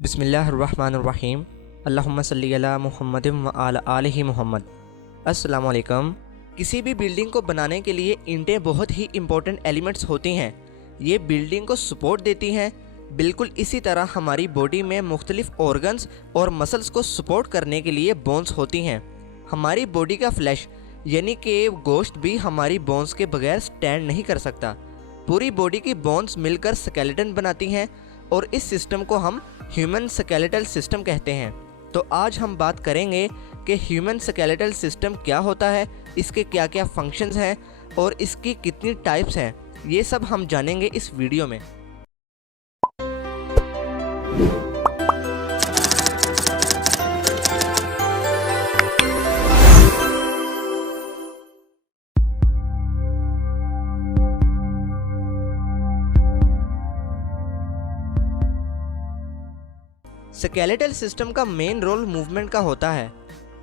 बिस्मिल्लाहिर्रहमानिर्रहीम। अल्लाहुम्मा सल्ली अला मुहम्मदिन व अला आलिहि मुहम्मद। अस्सलामु अलैकुम। किसी भी बिल्डिंग को बनाने के लिए ईंटें बहुत ही इंपॉर्टेंट एलिमेंट्स होती हैं। ये बिल्डिंग को सपोर्ट देती हैं। बिल्कुल इसी तरह हमारी बॉडी में मुख्तलिफ ऑर्गन्स और मसल्स को सपोर्ट करने के लिए बोन्स होती हैं। हमारी बॉडी का फ्लैश यानी कि गोश्त भी हमारी बोन्स के बगैर स्टैंड नहीं कर सकता। पूरी बॉडी की बोन्स मिलकर स्केलेटन बनाती हैं और इस सिस्टम को हम ह्यूमन स्केलेटल सिस्टम कहते हैं। तो आज हम बात करेंगे कि ह्यूमन स्केलेटल सिस्टम क्या होता है, इसके क्या क्या फंक्शंस हैं और इसकी कितनी टाइप्स हैं। ये सब हम जानेंगे इस वीडियो में। स्केलेटल सिस्टम का मेन रोल मूवमेंट का होता है।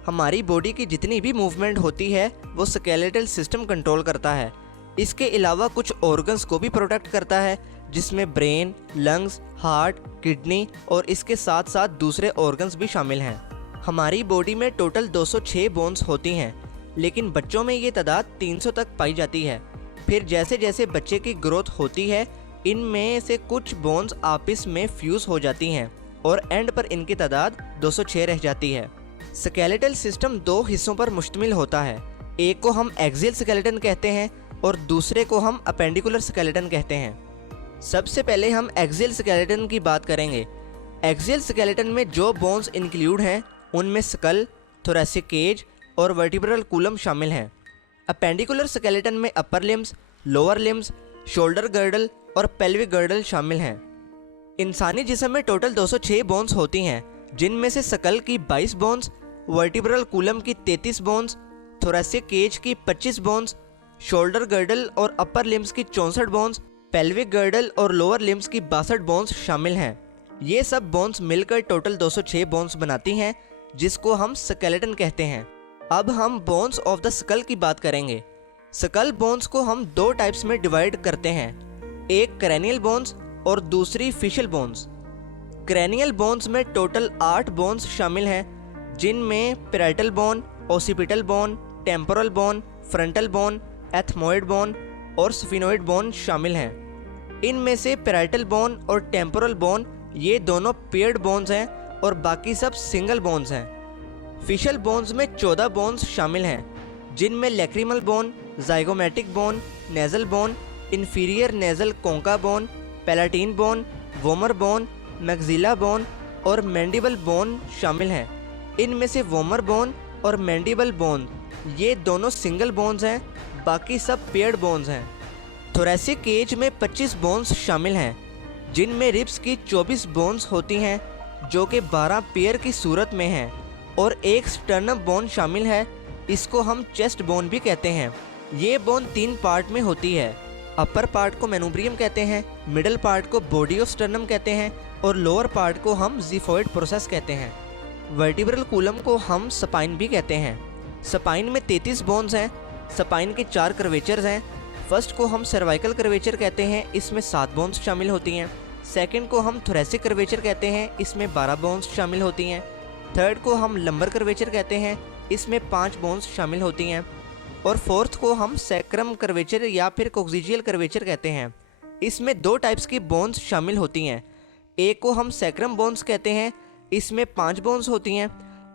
हमारी बॉडी की जितनी भी मूवमेंट होती है वो स्केलेटल सिस्टम कंट्रोल करता है। इसके अलावा कुछ ऑर्गन्स को भी प्रोटेक्ट करता है, जिसमें ब्रेन, लंग्स, हार्ट, किडनी और इसके साथ साथ दूसरे ऑर्गन्स भी शामिल हैं। हमारी बॉडी में टोटल 206 बोन्स होती हैं, लेकिन बच्चों में ये तादाद 300 तक पाई जाती है। फिर जैसे जैसे बच्चे की ग्रोथ होती है, इनमें से कुछ बोन्स आपस में फ्यूज़ हो जाती हैं और एंड पर इनकी तादाद 206 रह जाती है। स्केलेटल सिस्टम दो हिस्सों पर मुश्तमिल होता है। एक को हम एक्सियल स्केलेटन कहते हैं और दूसरे को हम अपेंडिकुलर स्केलेटन कहते हैं। सबसे पहले हम एक्सियल स्केलेटन की बात करेंगे। एक्सियल स्केलेटन में जो बोन्स इंक्लूड हैं उनमें स्कल, थोरैसिक केज और वर्टिब्रल कूलम शामिल हैं। अपेंडिकुलर स्केलेटन में upper limbs, lower limbs, shoulder girdle और पेल्विक गर्डल शामिल हैं। इंसानी जिस्म में टोटल 206 बोन्स होती हैं, जिनमें से स्कल की 22 बोन्स, वर्टिब्रल कूलम की 33 बोन्स, थोरैसिक केज की 25 बोन्स, शोल्डर गर्डल और अपर लिम्स की 64 बोन्स, पेल्विक गर्डल और लोअर लिम्स की 62 बोन्स शामिल हैं। ये सब बोन्स मिलकर टोटल 206 बोन्स बनाती हैं, जिसको हम स्केलेटन कहते हैं। अब हम बोन्स ऑफ द स्कल की बात करेंगे। स्कल बोन्स को हम दो टाइप्स में डिवाइड करते हैं, एक क्रैनियल बोन्स और दूसरी फेशियल बोन्स। क्रैनियल बोन्स में टोटल 8 बोन्स शामिल हैं, जिनमें parietal bone, occipital bone, temporal bone, frontal bone, ethmoid bone और स्फिनोइड बोन शामिल हैं। इनमें से पैराइटल बोन और टेम्पोरल बोन ये दोनों पेयर्ड बोन्स हैं और बाकी सब सिंगल बोन्स हैं। फेशियल बोन्स में 14 बोन्स शामिल हैं, जिनमें lacrimal bone, zygomatic bone, nasal bone, inferior nasal concha bone, palatine bone, vomer bone, maxilla bone और मैंडिबल बोन शामिल हैं। इनमें से वोमर बोन और मैंडिबल बोन ये दोनों सिंगल बोन्स हैं, बाकी सब पेयर्ड बोन्स हैं। थोरैसिक केज में 25 बोन्स शामिल हैं, जिनमें रिब्स की 24 बोन्स होती हैं, जो कि 12 पेयर की सूरत में हैं, और एक स्टर्नम बोन शामिल है। इसको हम चेस्ट बोन भी कहते हैं। ये बोन 3 पार्ट में होती है। अपर पार्ट को मेनुब्रियम कहते हैं, मिडल पार्ट को बॉडी ऑफ स्टर्नम कहते हैं और लोअर पार्ट को हम ज़िफॉइड प्रोसेस कहते हैं। वर्टिब्रल कूलम को हम स्पाइन भी कहते हैं। स्पाइन में 33 बोन्स हैं। स्पाइन के 4 कर्वेचर्स हैं। फर्स्ट को हम सर्वाइकल कर्वेचर कहते हैं, इसमें 7 बोन्स शामिल होती हैं। सेकंड को हम थोरैसिक कर्वेचर कहते हैं, इसमें 12 बोन्स शामिल होती हैं। थर्ड को हम लंबर कर्वेचर कहते हैं, इसमें 5 बोन्स शामिल होती हैं। और फोर्थ को हम सैक्रम कर्वेचर या फिर कोक्सीजियल कर्वेचर कहते हैं। इसमें 2 टाइप्स की बोन्स शामिल होती हैं। एक को हम सैक्रम बोन्स कहते हैं, इसमें 5 बोन्स होती हैं,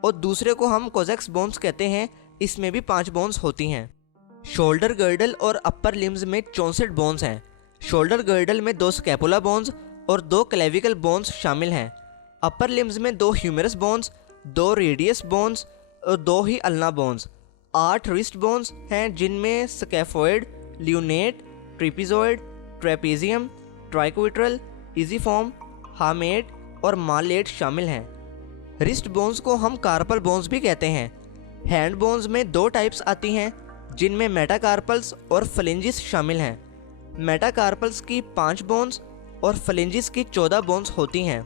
और दूसरे को हम कोजेक्स बोन्स कहते हैं, इसमें भी 5 बोन्स होती हैं। शोल्डर गर्डल और अपर लिम्स में 64 बोन्स हैं। शोल्डर गर्डल में 2 स्कैपुला बोन्स और 2 क्लेविकल बोन्स शामिल हैं। अपर लिम्स में 2 ह्यूमरस बोन्स, 2 रेडियस बोन्स और 2 ही अल्ना बोन्स। 8 रिस्ट बोन्स हैं, जिनमें स्कैफोइड, ल्यूनेट, ट्रिपिजॉइड, ट्रेपेजियम, ट्राइक्विट्रल, इजीफॉर्म, हामेट और मालेट शामिल हैं। रिस्ट बोन्स को हम कार्पल बोन्स भी कहते हैं। हैंड बोन्स में 2 टाइप्स आती हैं, जिनमें मेटाकार्पल्स और फ्लेंजिस शामिल हैं। मेटाकार्पल्स की 5 बोन्स और फ्लेंजिस की 14 बोन्स होती हैं।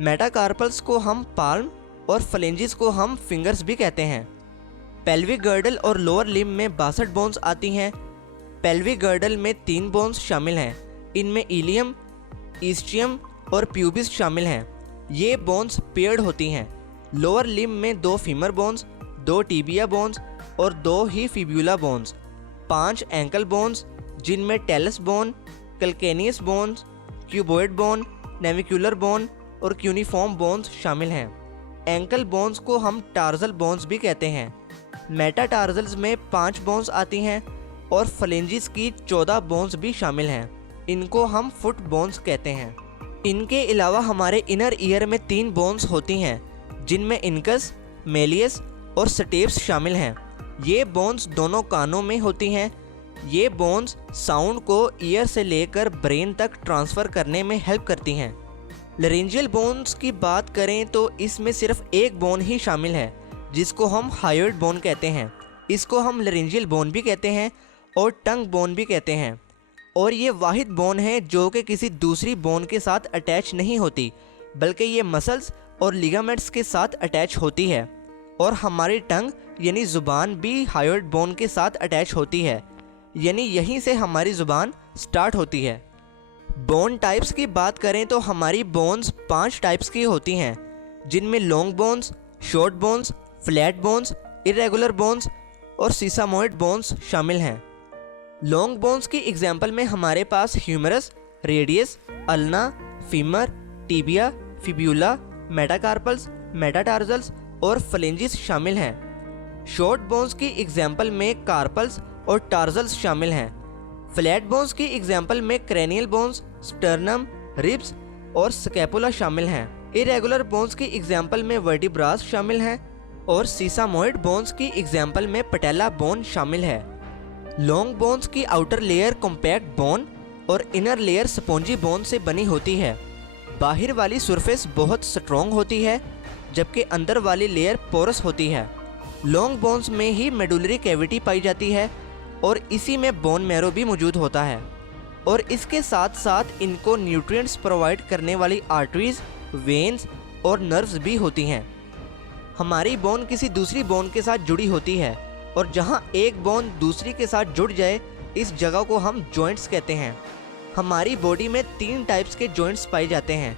मेटाकार्पल्स को हम पाल्म और फ्लेंजिस को हम फिंगर्स भी कहते हैं। पेल्विक गर्डल और लोअर लिम्ब में 62 बोन्स आती हैं। पेल्विक गर्डल में 3 बोन्स शामिल हैं। इनमें इलियम, ईस्ट्रियम और प्यूबिस शामिल हैं। ये बोन्स पेयर्ड होती हैं। लोअर लिम्ब में 2 फीमर बोन्स, 2 टिबिया बोन्स और 2 ही फिब्यूला बोन्स, 5 एंकल बोन्स जिनमें talus bone, calcaneus bones, cuboid bone, navicular bone और क्यूनिफॉर्म बोन्स शामिल हैं। एंकल बोन्स को हम टार्जल बोन्स भी कहते हैं। मेटाटार्जल्स में 5 बोन्स आती हैं और फ्लेंजिस की 14 बोन्स भी शामिल हैं। इनको हम फुट बोन्स कहते हैं। इनके अलावा हमारे इनर ईयर में 3 बोन्स होती हैं जिनमें इनकस, मेलियस और स्टेप्स शामिल हैं। ये बोन्स दोनों कानों में होती हैं। ये बोन्स साउंड को ईयर से लेकर ब्रेन तक ट्रांसफ़र करने में हेल्प करती हैं। लैरिंजियल बोन्स की बात करें तो इसमें सिर्फ एक बोन ही शामिल है जिसको हम हायोइड बोन कहते हैं। इसको हम लैरिंजियल बोन भी कहते हैं और टंग बोन भी कहते हैं। और ये वाहिद बोन है जो कि किसी दूसरी बोन के साथ अटैच नहीं होती, बल्कि ये मसल्स और लिगामेंट्स के साथ अटैच होती है। और हमारी टंग यानी ज़ुबान भी हायोइड बोन के साथ अटैच होती है, यानी यहीं से हमारी ज़ुबान स्टार्ट होती है। बोन टाइप्स की बात करें तो हमारी बोन्स 5 टाइप्स की होती हैं जिनमें long bones, short bones, flat bones, irregular bones और सीसामोइड बोन्स शामिल हैं। लॉन्ग बोन्स की एग्जाम्पल में हमारे पास humerus, radius, ulna, femur, tibia, fibula, metacarpals, metatarsals और फ्लेंजिस शामिल हैं। शॉर्ट बोन्स की एग्जाम्पल में कार्पल्स और टार्जल्स शामिल हैं। फ्लैट बोन्स की एग्जाम्पल में क्रेनियल बोन्स, स्टर्नम, रिब्स और स्कैपुला शामिल हैं। इरेगुलर बोन्स की एग्जाम्पल में वर्टिब्रास शामिल हैं और सीसामोइड बोन्स की एग्जाम्पल में पटेला बोन शामिल है। लॉन्ग बोन्स की आउटर लेयर कॉम्पैक्ट बोन और इनर लेयर स्पॉन्जी बोन से बनी होती है। बाहर वाली सरफेस बहुत स्ट्रॉन्ग होती है जबकि अंदर वाली लेयर पोरस होती है। लॉन्ग बोन्स में ही मेडुलरी कैविटी पाई जाती है और इसी में बोन मैरो भी मौजूद होता है। और इसके साथ साथ इनको न्यूट्रिएंट्स प्रोवाइड करने वाली आर्टरीज, वेन्स और नर्व्स भी होती हैं। हमारी बोन किसी दूसरी बोन के साथ जुड़ी होती है और जहां एक बोन दूसरी के साथ जुड़ जाए इस जगह को हम जॉइंट्स कहते हैं। हमारी बॉडी में 3 टाइप्स के जॉइंट्स पाए जाते हैं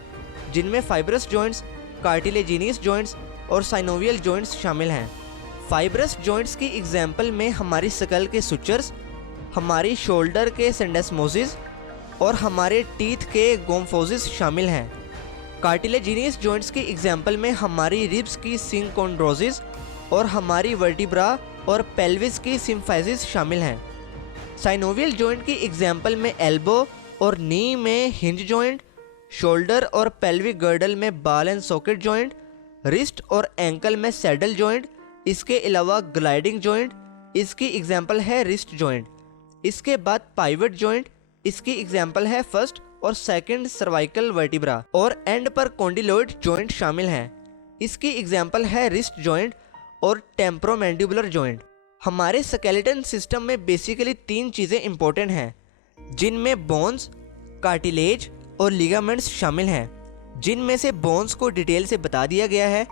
जिनमें फाइब्रस जॉइंट्स, कार्टिलेजिनियस जॉइंट्स और साइनोवियल जॉइंट्स शामिल हैं। फाइब्रस जॉइंट्स की एग्जाम्पल में हमारी स्कल के सुचर्स, हमारी शोल्डर के सिंडेस्मोसिस और हमारे टीथ के गोम्फोसिस शामिल हैं। कार्टिलेजिनियस जॉइंट्स की एग्जाम्पल में हमारी रिब्स की सिंकोंड्रोसिस और हमारी वर्टिब्रा और पेल्विस की सिम्फाइसिस शामिल हैं। साइनोवियल जॉइंट की एग्जाम्पल में एल्बो और नी में हिंज जॉइंट, शोल्डर और पेल्विक गर्डल में ball and socket joint, wrist और एंकल में सैडल जॉइंट, इसके अलावा ग्लाइडिंग जॉइंट, इसकी एग्जाम्पल है रिस्ट जॉइंट। इसके बाद पाइवट जॉइंट, इसकी एग्जाम्पल है फर्स्ट और सेकंड सर्वाइकल वर्टिब्रा और एंड पर कॉन्डिलोइड जॉइंट शामिल हैं। इसकी एग्जाम्पल है रिस्ट जॉइंट और टेम्पोरोमैंडिबुलर जॉइंट। हमारे स्केलेटन सिस्टम में बेसिकली 3 चीज़ें इंपॉर्टेंट हैं जिनमें बोन्स, कार्टिलेज और लिगामेंट्स शामिल हैं, जिनमें से बोन्स को डिटेल से बता दिया गया है।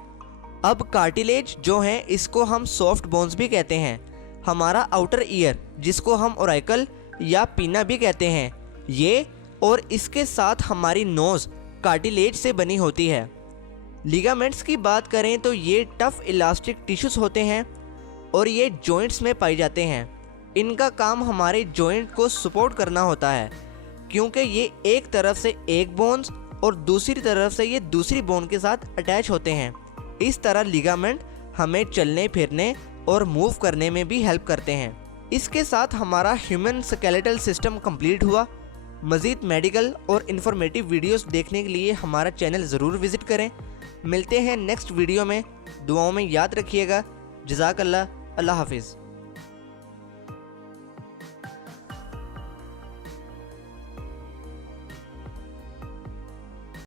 अब कार्टिलेज जो है इसको हम सॉफ्ट बोन्स भी कहते हैं। हमारा आउटर ईयर जिसको हम ओराइकल या पीना भी कहते हैं, ये और इसके साथ हमारी नोज़ कार्टिलेज से बनी होती है। लिगामेंट्स की बात करें तो ये टफ इलास्टिक टिश्यूज होते हैं और ये जॉइंट्स में पाए जाते हैं। इनका काम हमारे जॉइंट को सपोर्ट करना होता है क्योंकि ये एक तरफ से एक बोन्स और दूसरी तरफ से ये दूसरी बोन के साथ अटैच होते हैं। इस तरह लिगामेंट हमें चलने फिरने और मूव करने में भी हेल्प करते हैं। इसके साथ हमारा ह्यूमन स्केलेटल सिस्टम कंप्लीट हुआ। मज़ीद मेडिकल और इन्फॉर्मेटिव वीडियोस देखने के लिए हमारा चैनल ज़रूर विज़िट करें। मिलते हैं नेक्स्ट वीडियो में। दुआओं में याद रखिएगा। जज़ाकल्लाह। अल्लाह हाफिज़।